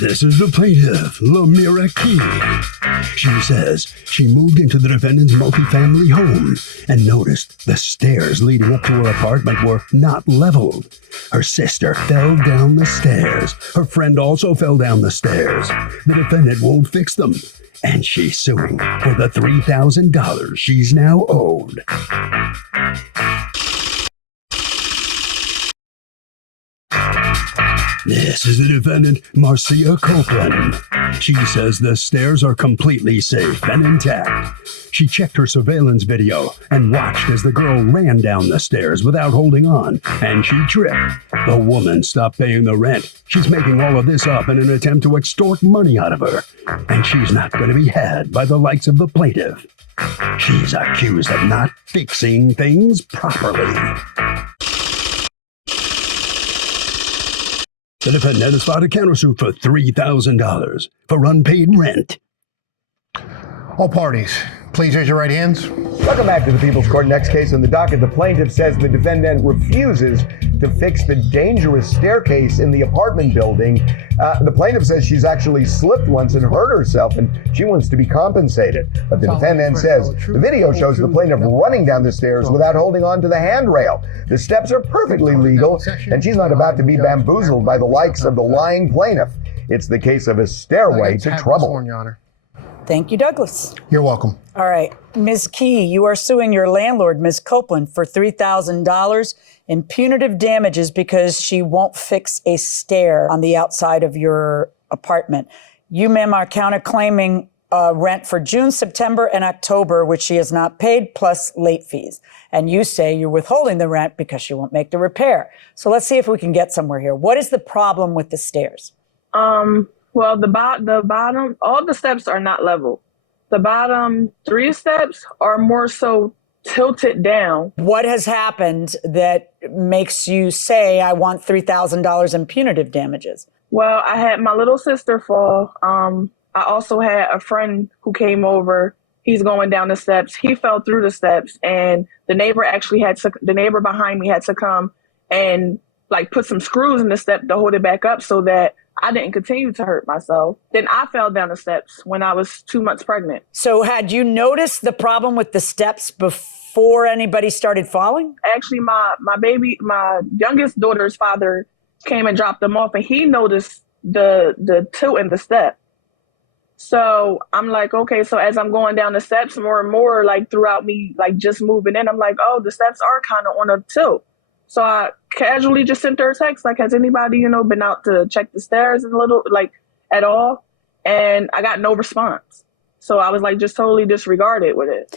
This is the plaintiff, Lamira Key. She says she moved into the defendant's multifamily home and noticed the stairs leading up to her apartment were not leveled. Her sister fell down the stairs. Her friend also fell down the stairs. The defendant won't fix them, and she's suing for the $3,000 she's now owed. This is the defendant, Marcia Copeland. She says the stairs are completely safe and intact. She checked her surveillance video and watched as the girl ran down the stairs without holding on, and she tripped. The woman stopped paying the rent. She's making all of this up in an attempt to extort money out of her, and she's not going to be had by the likes of the plaintiff. She's accused of not fixing things properly. The defendant has filed a countersuit for $3,000 for unpaid rent. All parties, please raise your right hands. Welcome back to the People's Court. Next case on the docket, the plaintiff says the defendant refuses to fix the dangerous staircase in the apartment building. The plaintiff says she's actually slipped once and hurt herself, and she wants to be compensated. But the defendant says the video shows the plaintiff running down the stairs without holding on to the handrail. The steps are perfectly legal, and she's not about to be bamboozled by the likes of the lying plaintiff. It's the case of a stairway to trouble. Thank you, Douglas. You're welcome. All right. Ms. Key, you are suing your landlord, Ms. Copeland, for $3,000 in punitive damages because she won't fix a stair on the outside of your apartment. You, ma'am, are counterclaiming rent for June, September, and October, which she has not paid, plus late fees. And you say you're withholding the rent because she won't make the repair. So let's see if we can get somewhere here. What is the problem with the stairs? Well, the bottom, all the steps are not level. The bottom 3 steps are more so tilted down. What has happened that makes you say, I want $3,000 in punitive damages? Well, I had my little sister fall. I also had a friend who came over. He's going down the steps. He fell through the steps, and the neighbor behind me had to come and put some screws in the step to hold it back up so that I didn't continue to hurt myself. Then I fell down the steps when I was 2 months pregnant. So had you noticed the problem with the steps before anybody started falling? Actually, my youngest daughter's father came and dropped them off, and he noticed the tilt in the step. So I'm like, okay, so as I'm going down the steps more and more, throughout me, just moving in, I'm like, oh, the steps are kind of on a tilt. So I casually just sent her a text, has anybody, been out to check the stairs at all? And I got no response. So I was just totally disregarded with it.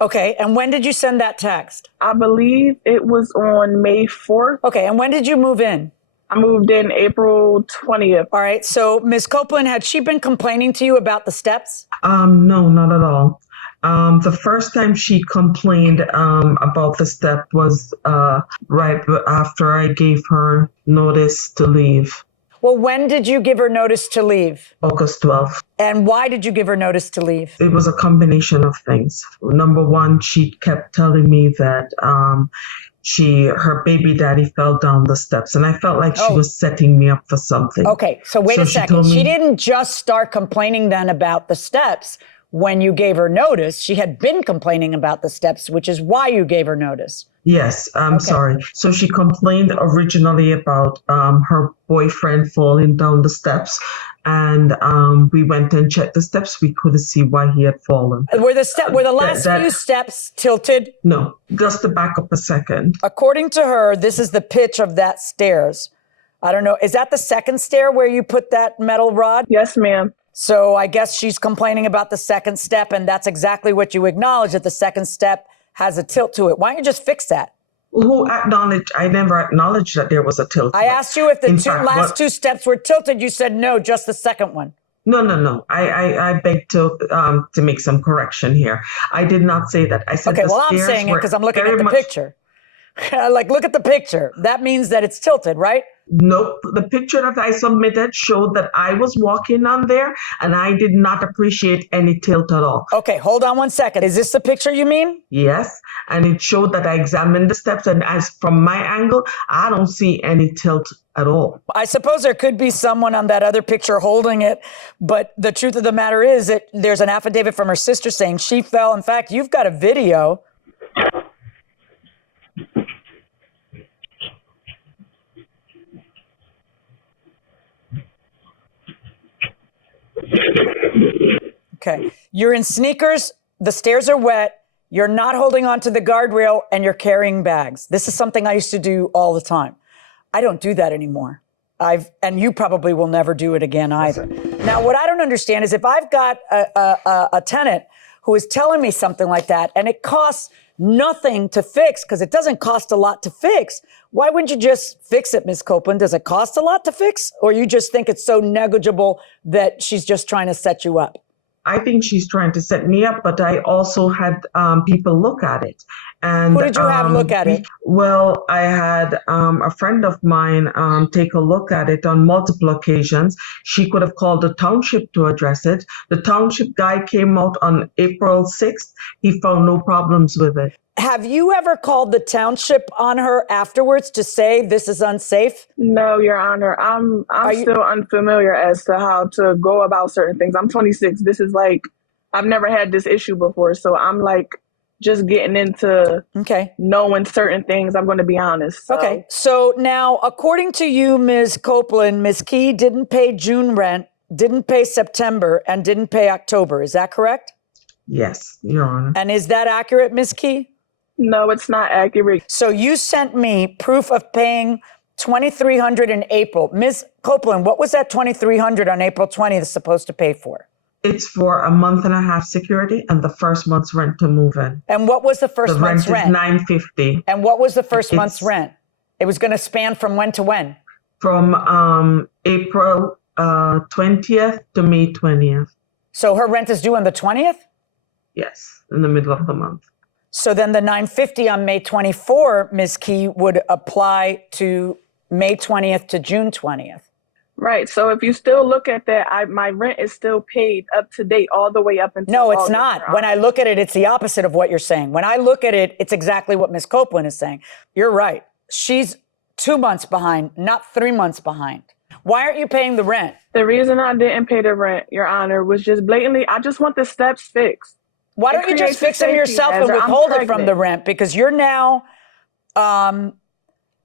Okay. And when did you send that text? I believe it was on May 4th. Okay. And when did you move in? I moved in April 20th. All right. So Ms. Copeland, had she been complaining to you about the steps? No, not at all. The first time she complained about the step was right after I gave her notice to leave. Well, when did you give her notice to leave? August 12th. And why did you give her notice to leave? It was a combination of things. Number one, she kept telling me that her baby daddy fell down the steps, and I felt like she was setting me up for something. Okay, so wait a second. She didn't just start complaining then about the steps when you gave her notice. She had been complaining about the steps, which is why you gave her notice. Yes, I'm sorry. So she complained originally about her boyfriend falling down the steps, and we went and checked the steps. We couldn't see why he had fallen. Were the last few steps tilted? No, just to back up a second. According to her, this is the pitch of that stairs. I don't know. Is that the second stair where you put that metal rod? Yes, ma'am. So I guess she's complaining about the second step, and that's exactly what you acknowledge, that the second step has a tilt to it. Why don't you just fix that? Who acknowledged? I never acknowledged that there was a tilt. I asked you if the last two steps were tilted. You said no, just the second one. No. I beg to make some correction here. I did not say that. I said okay, well, I'm saying it because I'm looking at the picture. Like, look at the picture. That means that it's tilted, right? Nope. The picture that I submitted showed that I was walking on there and I did not appreciate any tilt at all. Okay, hold on one second. Is this the picture you mean? Yes. And it showed that I examined the steps, and as from my angle, I don't see any tilt at all. I suppose there could be someone on that other picture holding it, but the truth of the matter is that there's an affidavit from her sister saying she fell. In fact, you've got a video. Okay. You're in sneakers, the stairs are wet, you're not holding on to the guardrail, and you're carrying bags. This is something I used to do all the time. I don't do that anymore. And you probably will never do it again either. Now, what I don't understand is if I've got a tenant who is telling me something like that, and it costs nothing to fix, because it doesn't cost a lot to fix, why wouldn't you just fix it, Ms. Copeland? Does it cost a lot to fix? Or you just think it's so negligible that she's just trying to set you up? I think she's trying to set me up, but I also had people look at it. And who did you have look at it? Well, I had a friend of mine take a look at it on multiple occasions. She could have called the township to address it. The township guy came out on April 6th. He found no problems with it. Have you ever called the township on her afterwards to say this is unsafe? No, Your Honor. I'm still unfamiliar as to how to go about certain things. I'm 26. This is like, I've never had this issue before. So I'm like just getting into knowing certain things. I'm going to be honest. So. Okay. So now, according to you, Ms. Copeland, Ms. Key didn't pay June rent, didn't pay September, and didn't pay October. Is that correct? Yes, Your Honor. And is that accurate, Ms. Key? No, it's not accurate. So you sent me proof of paying $2,300 in April. Ms. Copeland, what was that $2,300 on April 20th supposed to pay for? It's for a month and a half security and the first month's rent to move in. And what was the first month's rent? The rent is $950. And what was the first month's rent? It was going to span from when to when? From April 20th to May 20th. So her rent is due on the 20th? Yes, in the middle of the month. So then the $950 on May 24, Ms. Key, would apply to May 20th to June 20th. Right. So if you still look at that, my rent is still paid up to date all the way up until No, it's August. not. When I look at it, it's the opposite of what you're saying. When I look at it, it's exactly what Ms. Copeland is saying. You're right. She's 2 months behind, not 3 months behind. Why aren't you paying the rent? The reason I didn't pay the rent, Your Honor, was just blatantly, I just want the steps fixed. Why don't you just fix them yourself and withhold it from the rent? Because you're now,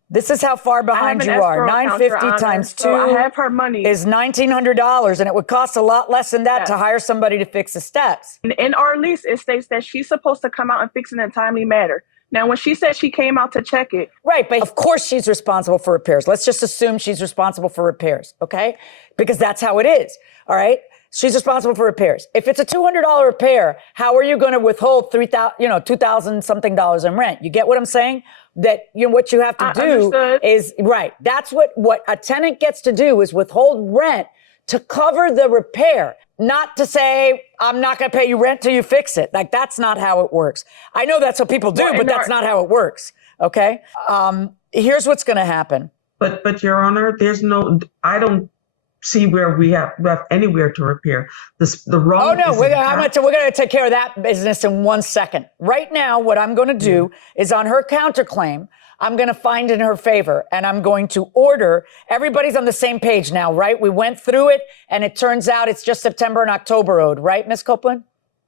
this is how far behind you are. $950 times 2 so I have her money. Is $1,900, and it would cost a lot less than that to hire somebody to fix the steps. In our lease, it states that she's supposed to come out and fix it in a timely manner. Now, when she said she came out to check it. Right, but of course she's responsible for repairs. Let's just assume she's responsible for repairs, okay? Because that's how it is, all right? She's responsible for repairs. If it's a $200 repair, how are you going to withhold $2,000 something in rent? You get what I'm saying? That what you have to do is right. That's what a tenant gets to do is withhold rent to cover the repair, not to say I'm not going to pay you rent till you fix it. Like that's not how it works. I know that's what people do, but that's not how it works. Okay. Here's what's going to happen. But Your Honor, I don't see where we have anywhere to repair the wrong. Oh no, we're going to take care of that business in 1 second. Right now, what I'm going to do is on her counterclaim, I'm going to find in her favor, and I'm going to order. Everybody's on the same page now, right? We went through it, and it turns out it's just September and October owed, right, Ms. Copeland?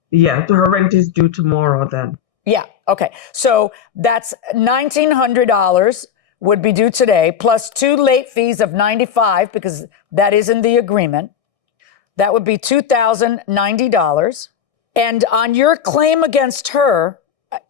Yeah, her rent is due tomorrow. Then. Yeah. Okay. So that's $1,900. Would be due today, plus 2 late fees of $95, because that is in the agreement. That would be $2,090. And on your claim against her,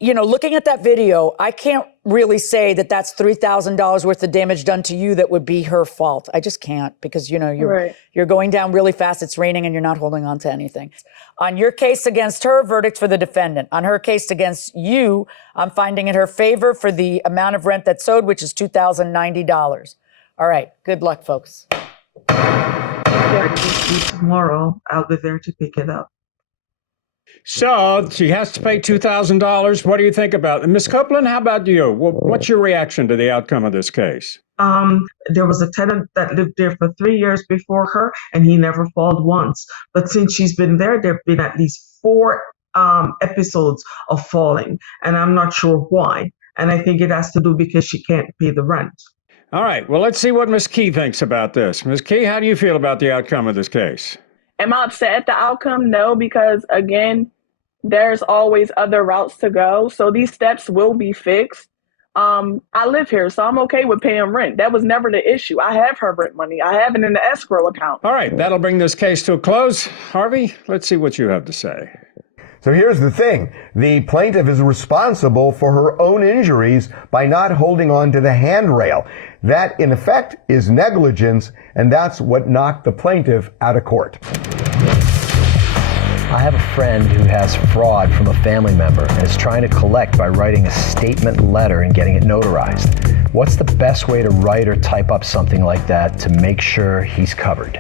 looking at that video, I can't really say that that's $3,000 worth of damage done to you that would be her fault. I just can't, because you're going down really fast. It's raining and you're not holding on to anything. On your case against her, verdict for the defendant. On her case against you, I'm finding in her favor for the amount of rent that's owed, which is $2,090. All right. Good luck, folks. Tomorrow, I'll be there to pick it up. So she has to pay $2,000. What do you think about it? Ms. Copeland, how about you? What's your reaction to the outcome of this case? There was a tenant that lived there for 3 years before her, and he never called once. But since she's been there have been at least 4 episodes of falling, and I'm not sure why. And I think it has to do because she can't pay the rent. All right. Well, let's see what Ms. Key thinks about this. Ms. Key, how do you feel about the outcome of this case? Am I upset at the outcome? No, because again, there's always other routes to go. So these steps will be fixed. I live here, so I'm okay with paying rent. That was never the issue. I have her rent money. I have it in the escrow account. All right. That'll bring this case to a close. Harvey, let's see what you have to say. So here's the thing. The plaintiff is responsible for her own injuries by not holding on to the handrail. That, in effect, is negligence, and that's what knocked the plaintiff out of court. I have a friend who has fraud from a family member and is trying to collect by writing a statement letter and getting it notarized. What's the best way to write or type up something like that to make sure he's covered?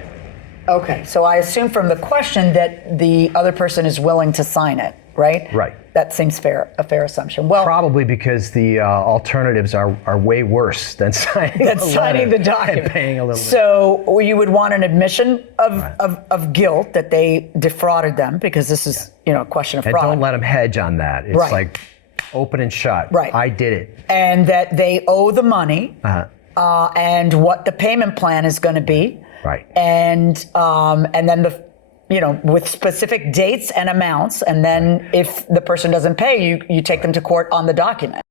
Okay, so I assume from the question that the other person is willing to sign it, right? Right. That seems a fair assumption. Well, probably because the alternatives are way worse than signing the document and paying a little bit. So you would want an admission of guilt that they defrauded them, because this is a question of fraud. And don't let them hedge on that. It's like open and shut. Right. I did it. And that they owe the money and what the payment plan is going to be. Right. And then with specific dates and amounts, and then if the person doesn't pay, you take them to court on the document.